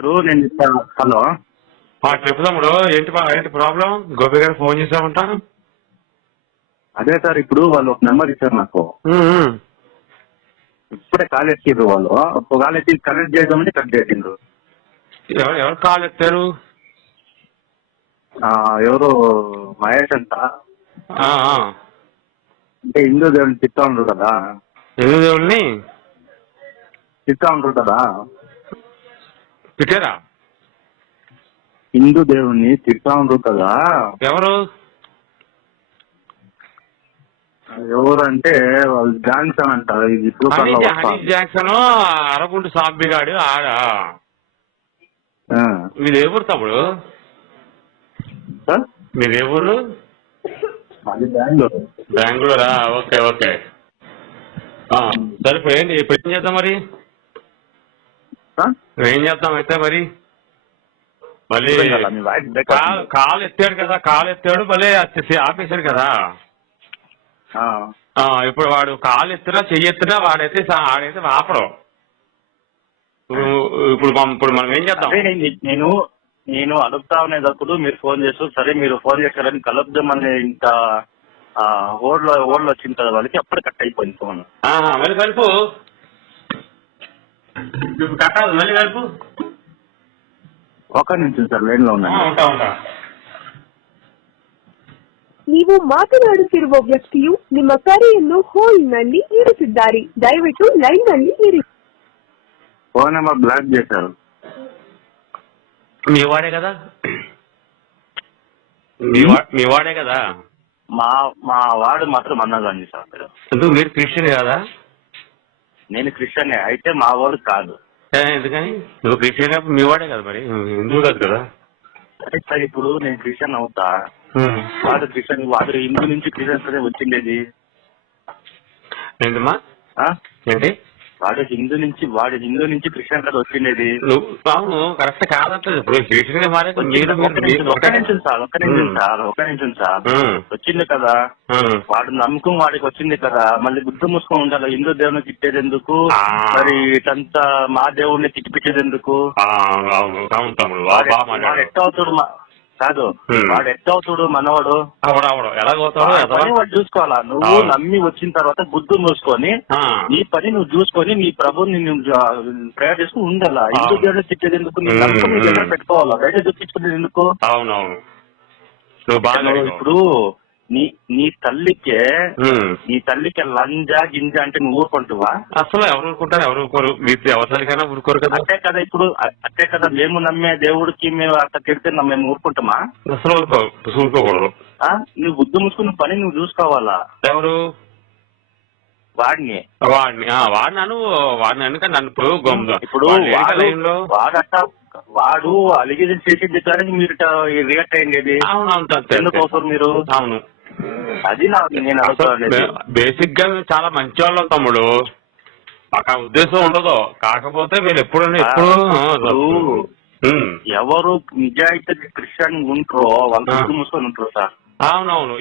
గారు నేను హలో చెప్పు తమ్ముడు. ఏంటి ప్రాబ్లం? గోపి గారు ఫోన్ చేసామంటా. అదే సార్, ఇప్పుడు వాళ్ళు ఒక నెంబర్ ఇచ్చారు నాకు. ఇప్పుడే కాల్ ఎత్తిర్రు వాళ్ళు. ఒక కాల్ ఎత్తి కనెక్ట్ చేద్దామంటే కట్ చేసిండ్రు. ఎవరు కాల్ ఎత్తారు? ఎవరు మహేష్ అంట. అంటే హిందూ దేవుడిని తిట్టా ఉండరు కదా. హిందూ దేవుడిని తిట్టా ఉండరు కదా. తిట్టారా? హిందూ దేవుడిని తిట్టా ఉండరు కదా. ఎవరు ఎవరు అంటే వాళ్ళు జాన్సన్ అంట. హనీ జాక్సన్, అరగుంటు సాంబిగాడు ఆడా. మీది ఏ ఊరు తమ్ముడు? మీది ఏ ఊరు? బెంగళూరు. బెంగళూరా? Okay okay. సరిపోయింది. ఇప్పుడు ఏం చేద్దాం మరి? ఏం చేద్దాం అయితే మరి? మళ్ళీ కాల్ ఎత్తాడు కదా, కాల్ ఎత్తాడు మళ్ళీ ఆపేశాడు కదా. ఇప్పుడు వాడు కాలు ఎత్తునా చెయ్యెత్తునా వాడైతే ఆపడం. ఇప్పుడు మనం ఏం చేద్దాం? నేను అడుగుతా ఉండేటప్పుడు మీరు ఫోన్ చేస్తారు. సరే మీరు ఫోన్ చేశారని కలుద్దామని ఇంత ఓడ్లో వచ్చింది కదా వాళ్ళకి. అప్పుడు కట్ అయిపోయింది ఫోన్. మళ్ళీ కలుపు. కట్టాలి మళ్ళీ కలుపు. ఒక నిమిషం సార్, లైన్ లో ఉన్నా. ನೀವು ಮಾತನಾಡುತ್ತಿರುವ ವ್ಯಕ್ತಿಯು ನಿಮ್ಮ ಕರೆಯನ್ನು ಹೋಲ್ಡ್ನಲ್ಲಿ ಇರಿಸಿದ್ದಾರೆ. ದಯವಿಟ್ಟು ಲೈನ್ನಲ್ಲಿ ಇರಿ. ఫోన్ నెంబర్ బ్లాక్ చేశారు. మీ వాడే కదా? మీ వాడే కదా? మా వాడు మాత్రం అన్నగాంధీ సార్. ఎందుకు మీరు క్రిస్టియన్ కదా? నేను క్రిస్టియన్ అయితే మా వాడు కాదు. ఎందుకని? నువ్వు క్రిస్టియన్ మీ వాడే కదా మరి, హిందూ కాదు కదా. సార్ ఇప్పుడు నేను క్రిస్టియన్ అవుతా, వాడు క్రిస్టియన్. వాడు హిందూ నుంచి క్రిస్టియన్ వచ్చిండేది ఏంటమ్మా? ఏంటి? వాడు హిందూ నుంచి క్రిస్టియన్ కదా వచ్చిండేది. అవును, కరెక్ట్ కాదంటే ఒక్క నిమిషం సార్ వచ్చింది కదా. వాడు నమ్మకం వాడికి వచ్చింది కదా. మళ్ళీ బుద్ధి మూసుకొని ఉండాలి. హిందూ దేవుని తిట్టేది ఎందుకు? మరి ఇటంతా మా దేవుడిని తిట్టిపించేది ఎందుకు? వాడు ఎట్ట అవుతాడు కాదు, వాడు ఎట్ట అవుతాడు మనవాడు. వాడు చూసుకోవాలా. నువ్వు నమ్మి వచ్చిన తర్వాత బుద్ధి మూసుకొని నీ పని నువ్వు చూసుకొని నీ ప్రభుని ప్రేయర్ చేసుకుని ఉండాలా. హిందూ దేవుడు తిట్టేది ఎందుకు? నీ నమ్మకం పెట్టుకోవాలా. బయట చూపించుకునేది ఎందుకు? ఇప్పుడు నీ తల్లికి లంజా గింజ అంటే నువ్వు ఊరుకుంటువా? అసలు ఎవరు ఊరుకుంటారు? ఎవరు ఊరుకోరు. మీరు ఎవరికైనా ఊరుకోరు కదా. అట్టే కదా మేము నమ్మే దేవుడికి మేము అట్లా తిడితే మేము ఊరుకుంటామా? అసలు ఊరుకోకూడదు. నువ్వు బుద్ధి మూసుకున్న పని నువ్వు చూసుకోవాలా. ఎవరు? వాడిని ఎందుకంటే నన్ను ఇప్పుడు వాడు అలిగేషన్ చేసింది కానీ మీరు రియాక్ట్ అయ్యేది ఎందుకు అవుతారు మీరు? అవును, అది నేను బేసిక్ గా చాలా మంచి వాళ్ళం తమ్ముడు. మాకు ఆ ఉద్దేశం ఉండదు. కాకపోతే మీరు ఎప్పుడు ఎవరు నిజాయితీ క్రిస్టియన్ ఉంటారో వాళ్ళు మూసుకొని ఉంటారు సార్. అవునవును.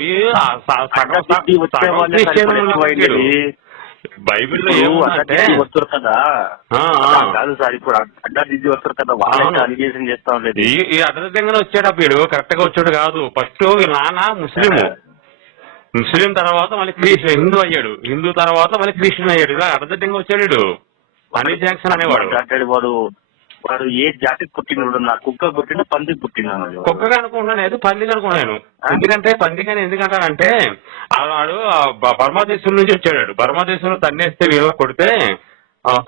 బైబిల్లో వస్తారు కదా. కాదు సార్, ఇప్పుడు అడ్డా దిద్ది వస్తారు కదా, వాళ్ళు అలిగేషన్ చేస్తా ఉండేది. ఈ అడ్డదిద్దంగానే వచ్చాడు. కరెక్ట్ గా వచ్చాడు కాదు. ఫస్ట్ నాన్న ముస్లిం తర్వాత మళ్ళీ హిందూ అయ్యాడు. హిందూ తర్వాత మళ్ళీ క్రిస్టియన్ అయ్యాడు. ఇలా అడ్డదిద్దంగా వచ్చాడు హనీ జాక్సన్ అనేవాడు. వాడు ఏ జాతికి పుట్టినాడు? నా కుక్క పుట్టిన పందికి పుట్టినాడు. కుక్కగా అనుకున్నాను, ఏదో పందికి అనుకున్నాను. ఎందుకంటే పందికని ఎందుకంటానంటే వాడు బర్మా దేశం నుంచి వచ్చాడు. బర్మా దేశంలో తన్నేస్తే వీళ్ళు కొడితే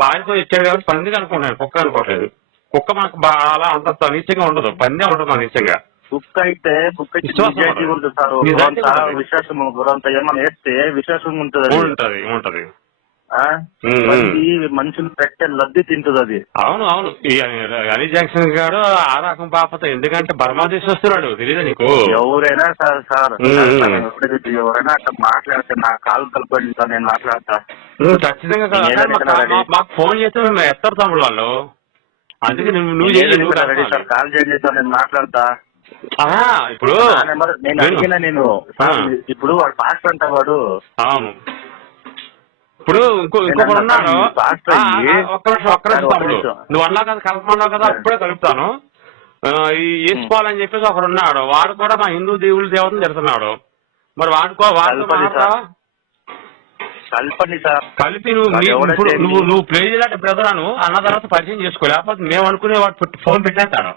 పారితో ఇచ్చాడు కాబట్టి పందికి అనుకున్నాను, కుక్క అనుకోలేదు. కుక్క మనకు అలా అంత నీచంగా ఉండదు, పందే ఉంటుంది నీచంగా. కుక్క అయితే నిజాయితీ ఉంటుంది సార్. విశ్వాసం ఏమన్నా వేస్తే విశ్వాసం ఉంటది. మనుషులు పెట్టే లబ్ధి తింటుంది అది. అవును. ఈ హనీ జాక్సన్ గారు ఆ రకం పాపత. ఎందుకంటే బర్మా దేశం వస్తున్నాడు, తెలియదు నీకు? ఎవరైనా సార్ ఎవరైనా అట్లా మాట్లాడితే నా కాలు కలపండి సార్, నేను మాట్లాడతా. ఖచ్చితంగా మాకు ఫోన్ చేస్తే మేము ఎత్తారు తమ్ముడు వాళ్ళు. అందుకే నువ్వు కాల్ చేయండి సార్, నేను మాట్లాడతా. ఇప్పుడు నేను అడిగిన ఇప్పుడు వాడు పాస్టర్ అంట. వాడు అవును ఇప్పుడు ఇంకొకరు ఉన్నాడు. పాస్టర్ అయ్యి ఒక్క నిమిషం తమ్ముడు, నువ్వు అన్నావు కదా కలపమన్నావు కదా, అప్పుడే కలుపుతాను. ఈ వేసుకోవాలని చెప్పేసి ఒకడు ఉన్నాడు, వాడు కూడా మా హిందూ దేవుళ్ళు దేవతను తిడుతున్నాడు. మరి వాడుకో కల్పండి సార్. కలిపి నువ్వు ప్లే చేయాలంటే బ్రదరాను అన్న తర్వాత పరిచయం చేసుకో, లేకపోతే మేము అనుకునే వాడు ఫోన్ పెట్టేస్తాను.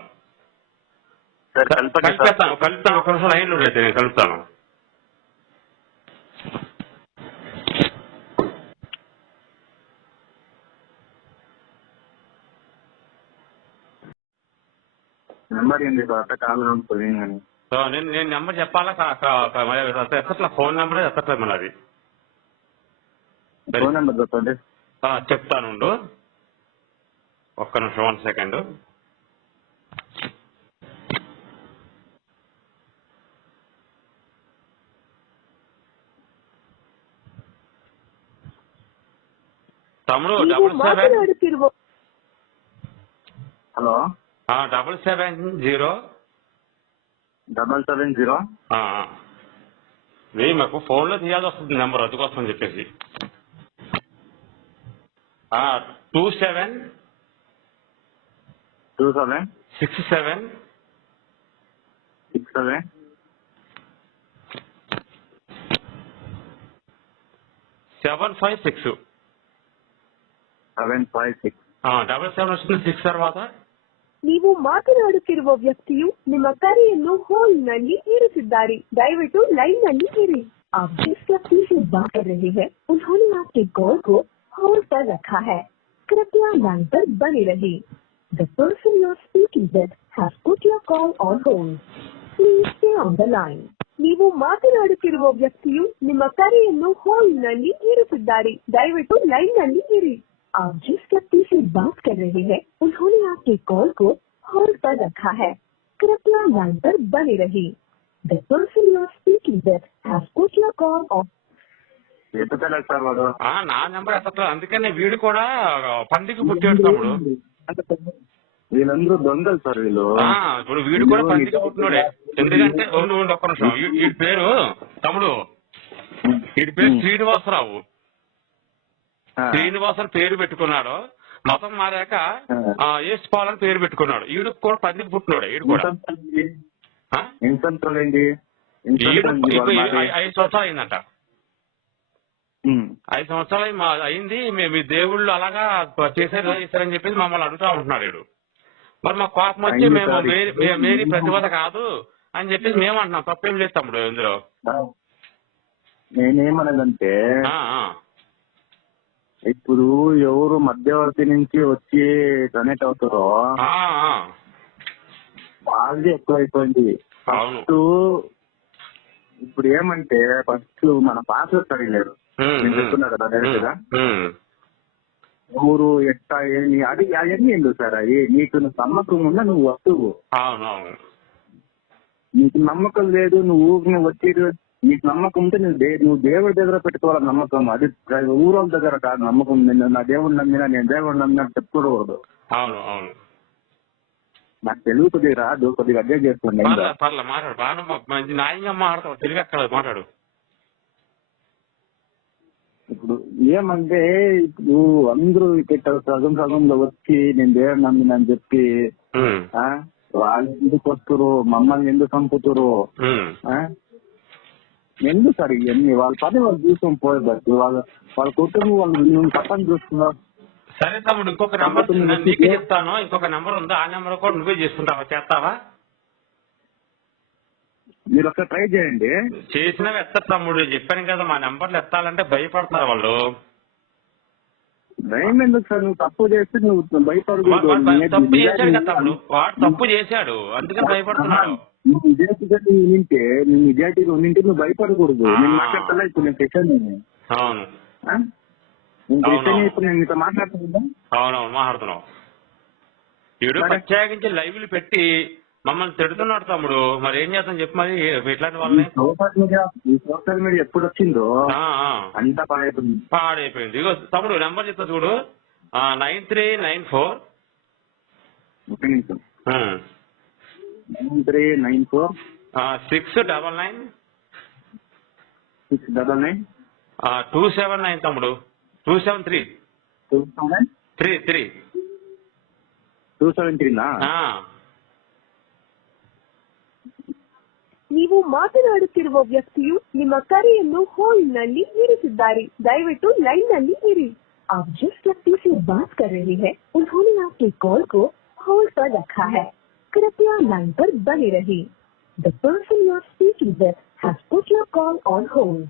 కలుపుతాను ఒక నిమిషం లైన్లో అయితే నేను కలుపుతాను. నెంబర్ ఏంటి నేను నెంబర్ చెప్పాలా? ఎత్తట్లా, ఫోన్ నెంబర్ ఎత్తట్లేదు మన అది. ఫోన్ నెంబర్ చెప్పండి. చెప్తాను, ఒక్క నిమిషం, 1 సెకండ్. తమ్ముడు 77 హలో 770 770 మాకు ఫోన్ లో తీయాల్సి వస్తుంది నెంబర్, అందుకోసం అని చెప్పేసి 27 67 756 77 వస్తుంది 6 తర్వాత. ನೀವು ಮಾತನಾಡುತ್ತಿರುವ ವ್ಯಕ್ತಿಯು ನಿಮ್ಮ ಕರೆಯನ್ನು ಹೋಲ್ಡ್ನಲ್ಲಿ ಇರಿಸಿದ್ದಾರೆ, ದಯವಿಟ್ಟು ಲೈನ್ ನಲ್ಲಿ ಇರಿ. आप जिस व्यक्ति से बात कर रहे हैं उन्होंने आपके कॉल को होल्ड पर रखा है, कृपया लाइन पर बने रहिए. The person you are speaking with has put your call on hold. Please stay on the line. ನೀವು ಮಾತನಾಡುತ್ತಿರುವ ವ್ಯಕ್ತಿಯು ನಿಮ್ಮ ಕರೆಯನ್ನು ಹೋಲ್ಡ್ನಲ್ಲಿ ಇರಿಸಿದ್ದಾರೆ, ದಯವಿಟ್ಟು ಲೈನ್ ನಲ್ಲಿ ಇರಿ. आप जिस व्यक्ति से बात कर रहे हैं उन्होंने आपके कॉल को होल्ड पर रखा है, कृपया लाइन पर बने रहिए. The person you are speaking with has put your call on. నా నెంబర్ ఎత్తట్లేదు, అందుకనే వీడు కూడా పందికి పుట్టాడు తమ్ముడు. వీళ్ళందరూ దొంగలు సార్ వీళ్ళు. ఇప్పుడు వీడు కూడా పందికి పుట్టినోడే, ఎందుకంటే ఒక్క నిమిషం, వీడి పేరు తమ్ముడు, వీడి పేరు శ్రీనివాసరావు. శ్రీనివాసన్ పేరు పెట్టుకున్నాడు, మతం మారాక యేసుపాల్ అని పేరు పెట్టుకున్నాడు. ఈడు కూడా పందికి పుట్టినోడే. ఈడు కూడా 5 సంవత్సరాలు అయిందంట. 5 సంవత్సరాలు అయింది. మీ దేవుళ్ళు అలాగా చేశారని చెప్పేసి మమ్మల్ని అడుగుతా ఉంటున్నాడు వీడు. మరి మా కోపం వచ్చి మేము మేరీ ప్రతిభత కాదు అని చెప్పేసి మేము అంటున్నాం. తప్పేం లేదు తమ్ముడు ఇందులో. నేనేమన్నదంటే ఇప్పుడు ఎవరు మధ్యవర్తి నుంచి వచ్చి కనెక్ట్ అవుతారో వాళ్ళది ఎక్కువైపోయింది. ఫస్ట్ ఇప్పుడు ఏమంటే ఫస్ట్ మన పాస్వర్డ్ అడిగలేరు, నేను చెప్తున్నా కదా డైరెక్ట్ గా. ఊరు ఎట్టా ఏమి అది అవన్నీ ఎందుకు సార్? అవి నీకు నమ్మకం ఉందా నువ్వు వస్తువు, నీకు నమ్మకం లేదు నువ్వు వచ్చి, నీకు నమ్మకం ఉంటే నువ్వు దేవుడి దగ్గర పెట్టుకోవాలి నమ్మకం. అది ఊరోళ్ళ దగ్గర కాదు నమ్మకం. నా దేవుడు నమ్మినా, నేను దేవుడు నమ్మినా చెప్పుకోకూడదు. నాకు తెలుగు కొద్దిగా రాదు, కొద్దిగా అడ్జస్ట్ చేసుకోండి. మాట్లాడు. ఇప్పుడు ఏమంటే ఇప్పుడు అందరూ ఇక్కడ సగంలో వచ్చి నేను దేవుడు నమ్మినా అని చెప్పి వాళ్ళు ఎందుకు వస్తురు, మమ్మల్ని ఎందుకు చంపుతురు, ఎందుకు సార్ ఇవన్నీ? వాళ్ళ పని వాళ్ళు చూసుకొని పోయేబట్టి వాళ్ళ కుటుంబం వాళ్ళు తప్పని చూస్తున్నారు. సరే తమ్ముడు, ఇంకొక నెంబర్ నీకే చెప్తాను, ఇంకొక నెంబర్ ఉందా, ఆ నెంబర్ కూడా నువ్వే చేసుకుంటావా, చేస్తావా? మీరు ఒకసారి ట్రై చేయండి. చేసినవి ఎత్తారు తమ్ముడు, చెప్పాను కదా మా నెంబర్లు ఎత్తాలంటే భయపడుతున్నారు వాళ్ళు. భయం ఎందుకు సార్? నువ్వు తప్పు చేస్తే నువ్వు భయపడకూడదు. తప్పు చేశాడు కదా తమ్ముడు, వాడు తప్పు చేశాడు అందుకని భయపడుతున్నాడు. నువ్వు నిజాయితీగా ఉండింటే నువ్వు భయపడకూడదు. నేను మాట్లాడతా ఇప్పుడు నేను సెషన్. అవును ఇప్పుడు నేను మీతో మాట్లాడుతున్నా. అవునవును మాట్లాడుతున్నావు. వీడు ప్రత్యేకించి లైవ్లు పెట్టి మమ్మల్ని తిడుతున్నాడు తమ్ముడు. మరి ఏం చేద్దాం చెప్పు, మరి ఇట్లాంటి వాళ్ళని. సోషల్ మీడియా ఎప్పుడు వచ్చిందో అంతా పాడైపోయింది. ఇగో తమ్ముడు నెంబర్ చెప్తా చూడు, 9394 9394 699 699 279 తమ్ముడు. 273. 273 ನೀವು ಮಾತನಾಡುತ್ತಿರುವ ವ್ಯಕ್ತಿಯು ನಿಮ್ಮ ಕರೆಯನ್ನು ಹೋಲ್ಡ್ನಲ್ಲಿ ಇರಿಸಿದ್ದಾರೆ. ದಯವಿಟ್ಟು ಲೈನ್ನಲ್ಲಿ ಇರಿ. आप जिस व्यक्ति से बात कर रहे हैं उन्होंने आपके कॉल को होल्ड पर रखा है. कृपया लाइन पर बने रहिए. The person you are speaking with has put your call on hold.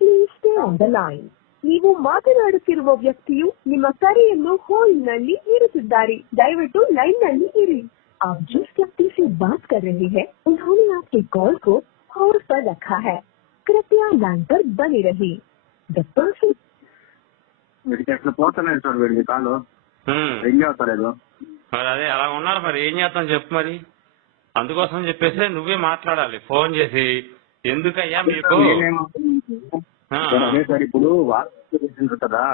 Please stay on the line. ನೀವು ಮಾತನಾಡುತ್ತಿರುವ ವ್ಯಕ್ತಿಯು ನಿಮ್ಮ ಕರೆಯನ್ನು ಹೋಲ್ಡ್ನಲ್ಲಿ ಇರಿಸಿದ್ದಾರೆ. ದಯವಿಟ್ಟು ಲೈನ್ನಲ್ಲಿ ಇರಿ. आप जिस व्यक्ति से बात कर रहे हैं उन्होंने आपके कॉल को होल्ड पर रखा है. कृपया लाइन पर बने रहिए. The person వీడికి ఎట్లా పోతున్నాయి సార్ వీడికి కాలు ఏం చేస్తలేదు. మరి అదే అలా ఉన్నారు, మరి ఏం చేస్తాం చెప్పు. మరి అందుకోసం చెప్పేసి నువ్వే మాట్లాడాలి ఫోన్ చేసి. ఎందుకయ్యా మీకు అదే సార్ ఇప్పుడు వాళ్ళు కదా,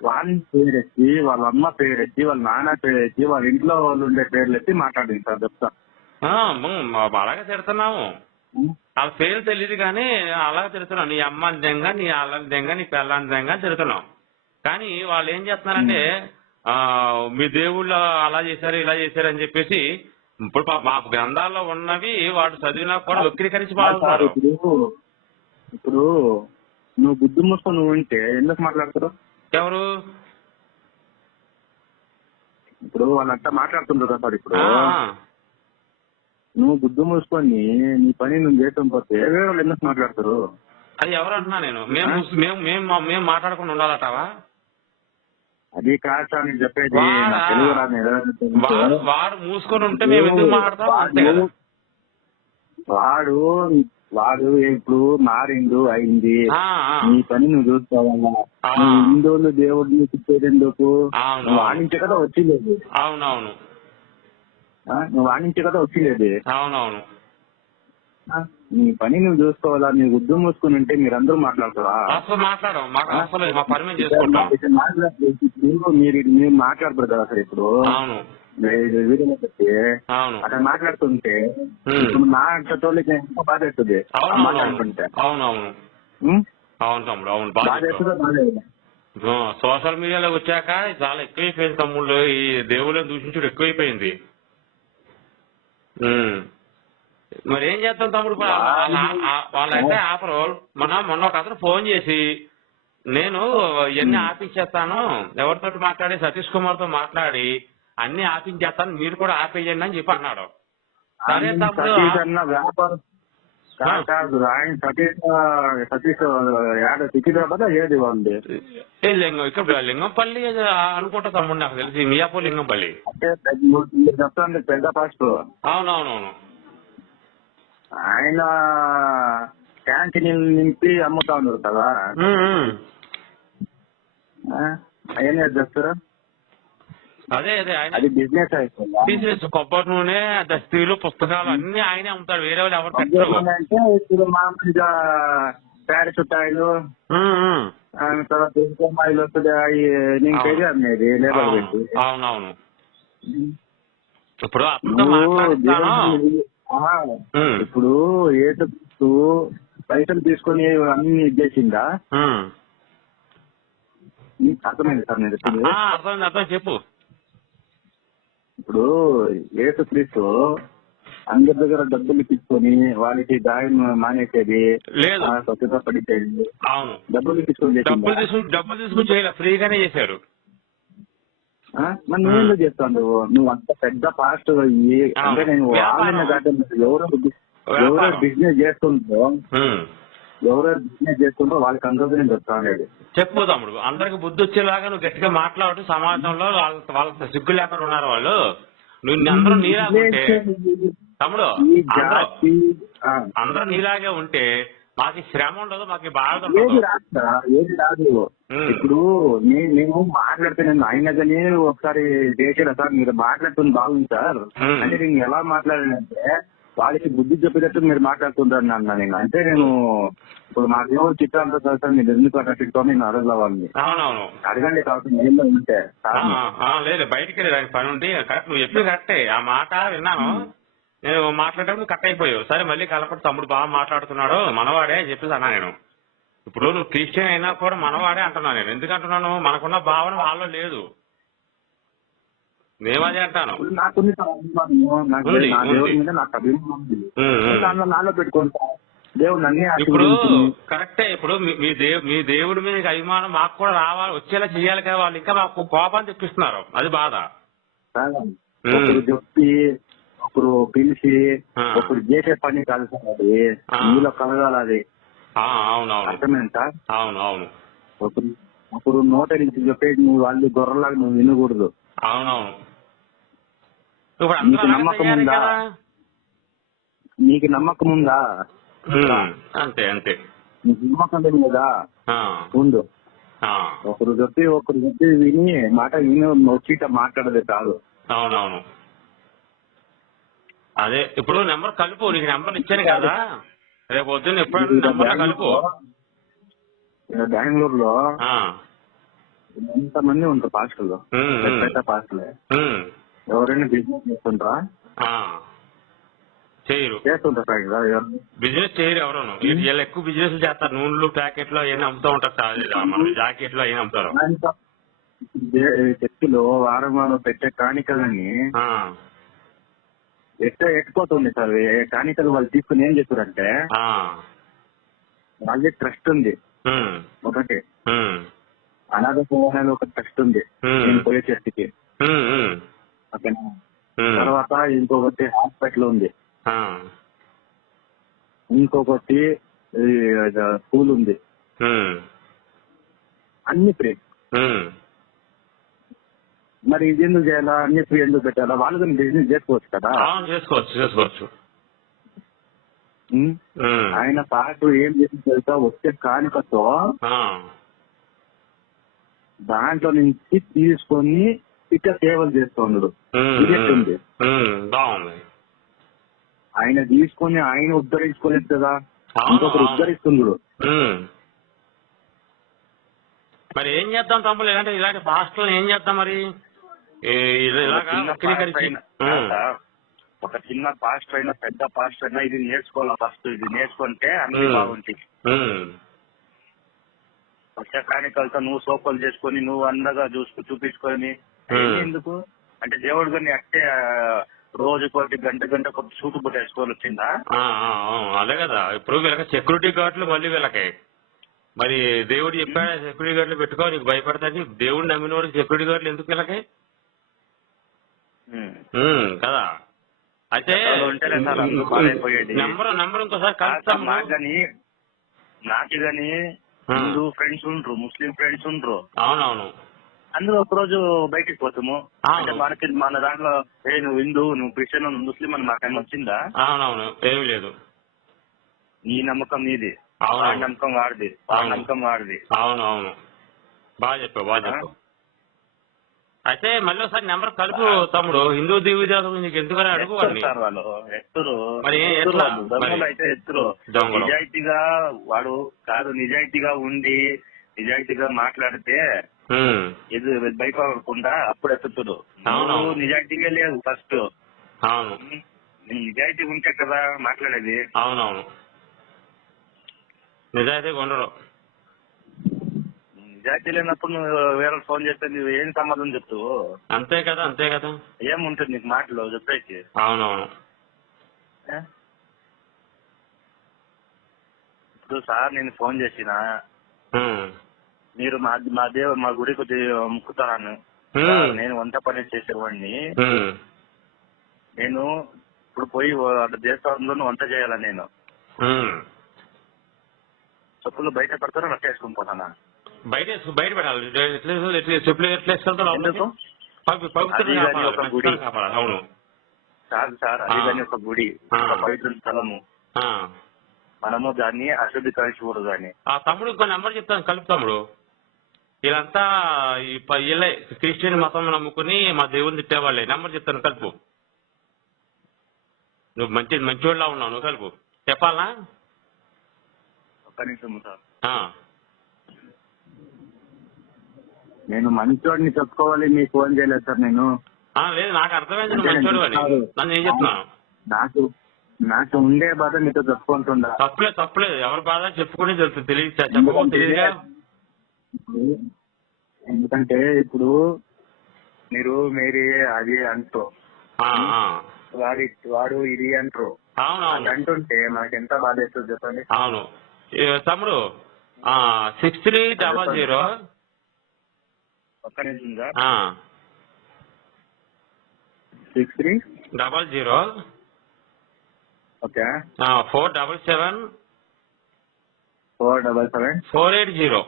వాళ్ళ పేరు ఎత్తి, వాళ్ళ అమ్మ పేరు ఎత్తి, వాళ్ళ నాన్న పేరు ఎత్తి, వాళ్ళ ఇంట్లో వాళ్ళు ఉండే పేర్లు ఎత్తి మాట్లాడింది సార్ చెప్తా. అలాగే తిడుతున్నాము. వాళ్ళ పేరు తెలియదు కానీ అలాగే తిడుతున్నాం. నీ అమ్మ దెంగ, నీ అల్లని దెంగ, నీ పిల్లని దెంగ తిడుతున్నాం. కానీ వాళ్ళు ఏం చేస్తున్నారంటే మీ దేవుళ్ళు అలా చేశారు ఇలా చేశారు అని చెప్పేసి ఇప్పుడు మా గ్రంథాల్లో ఉన్నవి వాడు చదివినా కూడా వక్రీకరించి మాట్లాడతారు. ఇప్పుడు నువ్వు బుద్ధి మూసుకొని నువ్వు ఉంటే ఎందుకు మాట్లాడతారు? ఎవరు? ఇప్పుడు వాళ్ళంతా మాట్లాడుతుంటారు కదా సార్. ఇప్పుడు నువ్వు బుద్ధి మూసుకొని నీ పని నువ్వు చేయటం పోతే వేరే వాళ్ళు ఎందుకు మాట్లాడతారు? అది ఎవరు అంటున్నా నేను. మేము మాట్లాడకుండా ఉండాలటావా? అది కాదు సార్ నేను చెప్పేది. వాడు మూసుకొని ఉంటే మేము ఎందుకు మాట్లాడతాం? వాడు ఇప్పుడు మారిండు అయింది, నీ పని నువ్వు చూసుకోవాలా. హిందువులు దేవుడిని తిట్టేందుకు వాణించే కదా వచ్చిలేదు. అవునవును, నువ్వు వాణించే కదా వచ్చిలేదు. అవునవును, నీ పని నువ్వు చూసుకోవాలా. నీ ఉద్యమం మూసుకుని ఉంటే మీరందరూ మాట్లాడతారా? మీరు మాట్లాడతారు కదా సార్. ఇప్పుడు వీడియోలో పెట్టి అక్కడ మాట్లాడుతుంటే ఇప్పుడు నా చోళ్ళకి ఎంత బాధ అవుతుంది మాట్లాడుతుంటే. బాధ అవుతుందా? బాధ సోషల్ మీడియాలో వచ్చాక చాలా ఎక్కువైపోయింది తమ్ముళ్ళు. ఈ దేవుళ్ళని దూషించుడు ఎక్కువైపోయింది. మరి ఏం చేస్తాం తమ్ముడు? వాళ్ళైతే ఆపరు. మొన్న ఒక అతను ఫోన్ చేసి నేను ఇవన్నీ ఆపించేస్తాను, ఎవరితో మాట్లాడి సతీష్ కుమార్ తో మాట్లాడి అన్ని ఆపించేస్తాను, మీరు కూడా ఆపేయండి అని చెప్పి అన్నాడు. సరే తమ్ముడు ఇక్కడ లింగంపల్లి అనుకుంటా తమ్ముడు, నాకు తెలిసి మియాపూర్ లింగంపల్లి. చెప్తాను పెద్ద పాస్ట్. అవునవునవును. ఆయన క్యాంటీన్ నింపి అమ్ముతా ఉన్నారు కదా, ఆయన చేస్తారా? అదే అదే అది బిజినెస్ బిజినెస్. కొబ్బరి నూనె, దస్తీలు, పుస్తకాలు అన్ని ఆయనే అమ్ముతాడు, వేరే వాళ్ళు ఎవరు పెట్టరు. అంటే ఇప్పుడు మామూలుగా ప్యారిస్ ఆయిల్, తర్వాత ఆయిల్ వస్తుంది, నేను పేరు అనేది లేబర్ పెట్టి. అవునవును. ఇప్పుడు అతనితో మాట్లాడుతాను. ఇప్పుడు ఏసు పైసలు తీసుకొని అన్ని ఇచ్చేసిందా? అర్థమైంది సార్ నేను చెప్పింది. అర్థం చెప్పు. ఇప్పుడు ఏసు క్రీస్తు అందరి దగ్గర డబ్బులు తీసుకొని వాళ్ళకి దాయం మానేసేది లేదు, స్వచ్ఛత పడిపోయింది. అవును, డబ్బులు తీసుకొని డబ్బులు తీసుకుని చేయలే, ఫ్రీగానే చేశారు. మరి నువ్వు ఎందుకు చేస్తాను? నువ్వు అంత పెద్ద పాస్ట్ అయ్యి అంటే నేను వాళ్ళని కాదు, ఎవరో బిజినెస్ చేస్తుంటో వాళ్ళకి అందరూ నేను చెప్తాను. చెప్పు తమ్ముడు, అందరికి బుద్ధి వచ్చేలాగా నువ్వు గట్టిగా మాట్లాడు. సమాజంలో వాళ్ళ సిగ్గు లేకుండా ఉన్నారు వాళ్ళు. నువ్వు అందరూ నీలాగే ఉంటే తమ్ముడు, అందరూ నీలాగే ఉంటే మాకు శ్రమ ఉండదు, మాకు బాధ ఏది రాదు. ఇప్పుడు నేను మాట్లాడితే నేను అయినగానే ఒకసారి చేసేదా సార్, మీరు మాట్లాడుతుంది బాగుంది సార్ అంటే నేను ఎలా మాట్లాడానంటే వాళ్ళకి బుద్ధి చెప్పేటట్టు మీరు మాట్లాడుతుంటారు అన్నా నేను. అంటే నేను ఇప్పుడు మా దేవుడు చిత్రాంతా సార్ మీరు ఎందుకు అట్లా తిట్టుకొని నేను అడగల వాళ్ళని. అవునవును, అడగండి కావచ్చు ఏదో ఉంటే. లేదు బయటికి వెళ్ళి పని ఉంటే కరెక్ట్, నువ్వు ఎప్పుడు కరెక్టే. ఆ మాట విన్నాను నేను, మాట్లాడేటప్పుడు కట్ అయిపోయావు. సరే మళ్ళీ కలపడి తమ్ముడు బాగా మాట్లాడుతున్నాడు మనవాడే అని చెప్పేసి అన్నా నేను. ఇప్పుడు నువ్వు క్రిస్టియన్ అయినా కూడా మనవాడే అంటున్నాను నేను. ఎందుకు అంటున్నాను? మనకున్న భావన వాళ్ళలో లేదు. నేమదే అంటాను. నాకుంది సార్ అభిమానము, నాకు నా దేవుడి మీద నాకు అభిమానం ఉంది. నాలో పెట్టుకుంటా దేవుడు అన్ని. ఇప్పుడు కరెక్టే. ఇప్పుడు మీ దేవుడి మీద అభిమానం మాకు కూడా రావాలి, వచ్చేలా చేయాలి కదా. వాళ్ళు ఇంకా మాకు కోపాన్ని తెప్పిస్తున్నారు, అది బాధ. ఒకరు చెప్పి ఒకరు పిలిచి ఒకరు చేసే పని కాదు సార్ అది. మీలో కలగాలి అది. అవునవును, అర్థమైంది సార్. అవునవును. ఒకరు నోట నుంచి చెప్పేది నువ్వు వాళ్ళు గొర్రెలాగా నువ్వు వినకూడదు. అవునవును. నీకు నమ్మకం ఉందా? నీకు నమ్మకం ఉందా? అంతే అంతే. నీకు నమ్మకం లేదు కదా, ఉండు. ఒకరు చెప్పి విని మాట విని వచ్చి మాట్లాడదే కాదు. అవునవును. అదే ఇప్పుడు నెంబర్ కలుపు. నీకు నెంబర్ ఇచ్చాను కదా, రేపు పొద్దున్న ఎప్పుడైనా నెంబర్ కలుపు. బెంగళూరులో ఎంతమంది ఉంటారు పాస్టర్లు, పెద్ద పాస్టర్లే. ఎవరైనా బిజినెస్ చేస్తుంటారా? చేయరు, చేస్తుంటారు కదా. బిజినెస్ చేయరు ఎవరు. వీళ్ళు ఎక్కువ బిజినెస్ చేస్తారు. నూనెలు ప్యాకెట్లు అవన్నీ అమ్ముతూ ఉంటారు, జాకెట్లు అవన్నీ అమ్ముతారు. చర్చిలో వారం వారం పెట్టే కాணிకలని ఎట్టుకోతుంది సార్. కాணிకలు వాళ్ళు తీసుకుని ఏం చేస్తారంటే, వాళ్ళకి ట్రస్ట్ ఉంది ఒకటి, అనాథ సమాధానం ఒక ట్రస్ట్ ఉంది నేను పోయే చర్చికి. ఓకేనా? తర్వాత ఇంకొకటి హాస్పిటల్ ఉంది, ఇంకొకటి స్కూల్ ఉంది, అన్ని ఫ్రీ. మరి ఇది ఎందుకు చేయాలా? అన్ని ఫ్రీ ఎందుకు పెట్టాలా? వాళ్ళు కానీ బిజినెస్ చేసుకోవచ్చు కదా. చేసుకోవచ్చు. ఆయన పాటు ఏం చేసి తెలుసా, వచ్చే కానుకతో దాంట్లో నుంచి తీసుకొని ఇక సేవలు చేస్తున్నాడు. ఆయన తీసుకొని ఆయన ఉద్ధరించుకోలేదు కదా, ఇంకొకరు ఉద్ధరిస్తున్నాడు. మరి ఏం చేద్దాం తమ్ముడు? ఇలాంటి పాస్టర్లు ఏం చేద్దాం మరి? ఒక చిన్న పాస్టర్ అయినా పెద్ద పాస్టర్ అయినా ఇది నేర్చుకోవాలా ఫస్ట్. ఇది నేర్చుకుంటే అన్ని బాగుంటాయి. వచ్చే కానికలతో నువ్వు సోపలు చేసుకొని నువ్వు అందగా చూపించుకొని ఎందుకు అంటే దేవుడు కానీ అట్టే రోజుకోటి గంట కొద్ది సూటు బుట్ట వేసుకోవాలి వచ్చిందా? అదే కదా. ఇప్పుడు వీళ్ళకి సెక్యూరిటీ గార్డులు మళ్ళీ వీళ్ళకి మరి దేవుడు చెప్పాడు సెక్యూరిటీ గార్డులు పెట్టుకో, నీకు భయపడతాని. దేవుడు నమ్మిన వాడికి సెక్యూరిటీ గార్డులు ఎందుకు వీళ్ళకి కదా? అయితే నెంబర్ ఇంకోసారి కలుస్తాం. నాకు గాని హిందూ ఫ్రెండ్స్ ఉండ్రు, ముస్లిం ఫ్రెండ్స్ ఉండ్రు. అవునవును. అందులో ఒక రోజు బయటికి పోతాము. అంటే మనకి మన దాంట్లో నువ్వు హిందూ, నువ్వు క్రిస్టియన్, నువ్వు ముస్లిం అని మాకేమో వచ్చిందా? అవునవును, ఏమి లేదు. నీ నమ్మకం నీది, ఆ నమ్మకం వాడిది, ఆ నమ్మకం వాడిది. అవునవును, బాగా చెప్పావు. అయితే మళ్ళీ ఒకసారి నెంబర్ కలుపు తమ్ముడు. హిందూ దేవదేవతల గురించి ఎందుకని అడుగు. వాళ్ళు ఎత్తురు అయితే ఎత్తురు. నిజాయితీగా వాడు కాదు, నిజాయితీగా ఉండి నిజాయితీగా మాట్లాడితే ఇది భయపడకుండా అప్పుడు ఎత్తుతుడు. నిజాయితీగా లేదు ఫస్ట్. నిజాయితీ ఉంటే కదా మాట్లాడేది. అవునవును, నిజాయితీగా ఉండరు. నిజాయితీ లేనప్పుడు నువ్వు వేరే ఫోన్ చేస్తే నువ్వు ఏం సమాధానం చెప్తావు? అంతే కదా, అంతే కదా. ఏముంటుంది నీకు మాటలో చెప్పేసి? అవునవును. ఇప్పుడు సార్ నేను ఫోన్ చేసిన మీరు మా గుడికి ముక్కుతాను, నేను వంట పని చేసేవాడిని, నేను ఇప్పుడు పోయి దేశంలో వంట చేయాలా? నేను చెప్పులు బయట పెడతాను, నట్ట వేసుకుని పోతానా? బయట పెట్టాలి. చెప్పులు ఎట్లా వేసుకెళ్తారు? అవును కాదు సార్, అది కానీ ఒక గుడి, పవిత్ర స్థలము. మనము దాన్ని అశుద్ధీకరించకూడదు అని. తమ్ముడు ఇంకో నెంబర్ చెప్తాను, కలుపు తమ్ముడు. వీళ్ళంతా వీళ్ళే క్రిస్టియన్ మతం నమ్ముకుని మా దేవుని తిట్టేవాళ్ళే. నెంబర్ చెప్తాను, కలుపు. నువ్వు మంచివాళ్ళ ఉన్నావు, నువ్వు కలుపు. చెప్పాలనా? ఒక్క నిమిషం సార్. నేను మంచోడిని చెప్పుకోవాలి, మీకు ఫోన్ చేయలేదు సార్. నేను లేదు, నాకు అర్థమైంది నువ్వు మంచోడు అని. నన్ను ఏం చెప్తున్నాను? నాకు ఉండే బాధ మీతో చెప్పుకుంటుండా. తప్పులేదు ఎవరి బాధ చెప్పుకుని తెలుసు తెలియదు చెప్పకపోతే తెలియదుగా. ఎందుకంటే ఇప్పుడు మీరు మేరీ అది అంటారు, వాడు ఇది అంటారు. అవునవును అంటుంటే మనకి ఎంత బాధ వేస్తుంది చెప్పండి. అవును తమ్ముడు 6300 ఒక్క నిమిషం 6300 ఓకే 477 477 480.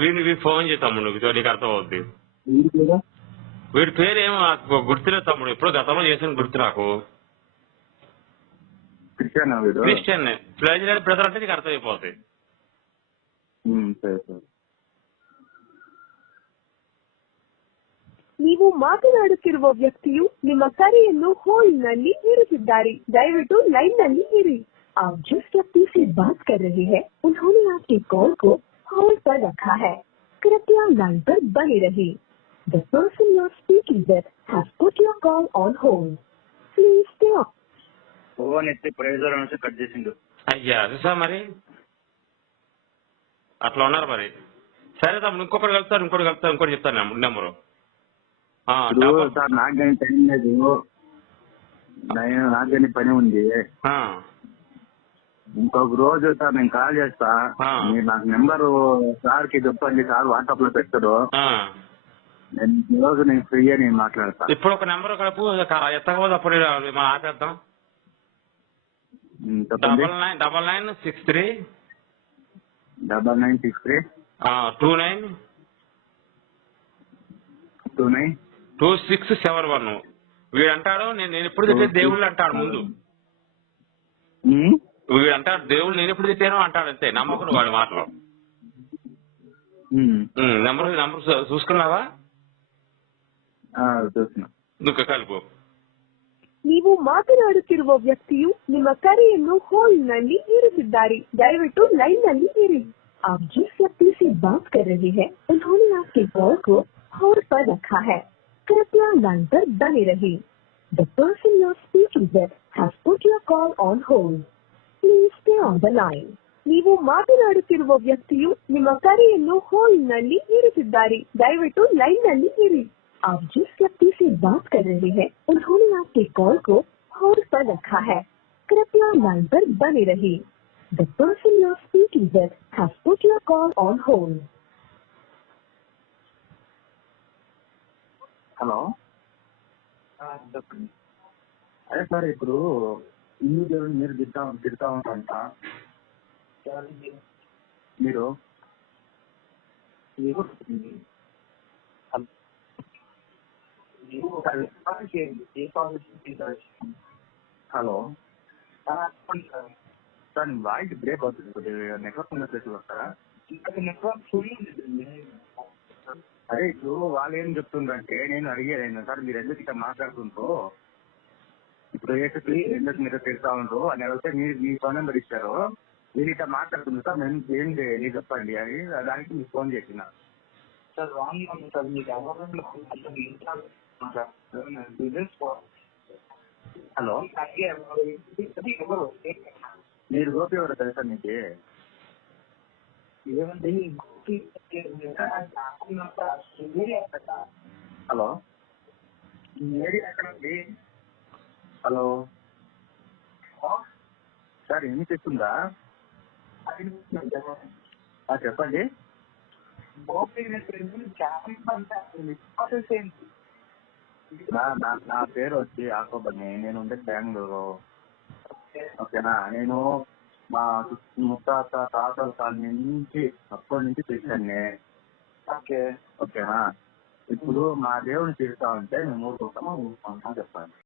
వీడికి ఫోన్ చేయి తమ్ముడు, నీకు అర్థం అవుద్ది. వీడి పేరు ఏమో నాకు గుర్తులేదు తమ్ముడు, ఎప్పుడు గతంలో చేసిన గుర్తు నాకు. క్రిస్టియన్ ప్లేజర్ బ్రదర్ అంటే నీకు అర్థమైపోతాయి. ನೀವು ಮಾತನಾಡುತ್ತಿರುವ ವ್ಯಕ್ತಿಯು ನಿಮ್ಮ ಕರೆಯನ್ನು ಹೋಲ್ಡ್ನಲ್ಲಿ ಇರಿಸಿದ್ದಾರೆ. ದಯವಿಟ್ಟು ಲೈನ್ನಲ್ಲಿ ಇರಿ. आप जिस व्यक्ति से बात कर रहे हैं उन्होंने आपके कॉल को होल्ड पर रखा है. कृपया लाइन पर बने रहिए. The person you are speaking with has put your call on hold. Please stay on. Phone ఎత్తి ప్రైజర్ నుంచి కట్ చేసిండు. అయ్యా చూసా మరి అట్లా ఉన్నారు మరి. సరే తమ్ముడు ఇంకొకటి కలుపుతారు ఇంకోటి చెప్తాను నెంబరు. సార్ నాకు కానీ టైం లేదు, నాకు కానీ పని ఉంది. ఇంకొక రోజు సార్ నేను కాల్ చేస్తా, మీరు నాకు నెంబరు సార్ కి చెప్పండి, సార్ వాట్సాప్ లో పెడతాడు. ఈ రోజు నేను ఫ్రీ అని మాట్లాడతా. ఇప్పుడు ఒక నెంబర్ కలుపు ఎత్తకపోతే అప్పుడు మనం ఆపేద్దాం. 9963 9963 29 2671. వీడు అంటాడు నేను ఎప్పుడు తిట్టే దేవుళ్ళు అంటాడు ముందు. వీడు అంటాడు దేవుళ్ళు నేను ఎప్పుడు తిట్టాను అంటాడు, అంతే నమ్మకం వాడి మాటలు. నెంబర్ చూసుకున్నావా? నువ్వు కలుపు. ನೀವು ಮಾತನಾಡುತ್ತಿರುವ ವ್ಯಕ್ತಿಯು ನಿಮ್ಮ ಕರೆಯನ್ನು ಹೋಲ್ಡ್ನಲ್ಲಿ ಇರಿಸಿದ್ದಾರೆ. ದಯವಿಟ್ಟು ಲೈನ್ನಲ್ಲಿ ಇರಿ. आप जिस व्यक्ति से बात कर रहे हैं उन्होंने आपके कॉल को होल्ड पर रखा है. कृपया लाइन पर बने रहिए. The person you are speaking with has put your call on hold. Please stay on the line. ನೀವು ಮಾತನಾಡುತ್ತಿರುವ ವ್ಯಕ್ತಿಯು ನಿಮ್ಮ ಕರೆಯನ್ನು ಹೋಲ್ಡ್ನಲ್ಲಿ ಇರಿಸಿದ್ದಾರೆ. ದಯವಿಟ್ಟು ಲೈನ್ನಲ್ಲಿ ಇರಿ. आप जिस व्यक्ति से बात कर रहे हैं उन्होंने आपके कॉल को होल्ड पर रखा है. कृपया लाइन पर बने रहिए. The person you are speaking with has put your call on hold. Hello, అదే సార్ ఇప్పుడు హిందూ దేవుడు మీరు తిడతా ఉంటారంట మీరు. హలో సార్, వాయిస్ బ్రేక్ అవుతుంది, నెట్వర్క్ ఉన్న ప్లేస్ వస్తారా? Network full. అదే ఇప్పుడు వాళ్ళు ఏం చెప్తుండ్రంటే, నేను అడిగేది సార్ మీరు ఎందుకు ఇట్లా మాట్లాడుతుంటో, ఇప్పుడు ఎందుకు మీరు తిడతా ఉంటారు అని అడిగితే మీరు మీ ఫోన్ నెంబర్ ఇచ్చారు, మీరు ఇట్లా మాట్లాడుతుంది సార్ మేము ఏం చేయాలి చెప్పండి అని దానికి మీకు ఫోన్ చేసిన సార్. రాంగ్ సార్, మీకు హలో, మీరు గోపి ఎవరు తెలుసా మీకు? హలో, హలో సార్ ఏమి చెప్తుందా చెప్పండి. నా పేరు వచ్చి ఆకోబని, నేను ఉండే బెంగళూరు. ఓకేనా, నేను మా ముత్తాత తాతల కాలం నుంచి అప్పటి నుంచి చూశాను. ఓకేనా, ఇప్పుడు మా దేవుని తిరుగుతా ఉంటే మేము ఊరుకుంటాము చెప్పండి.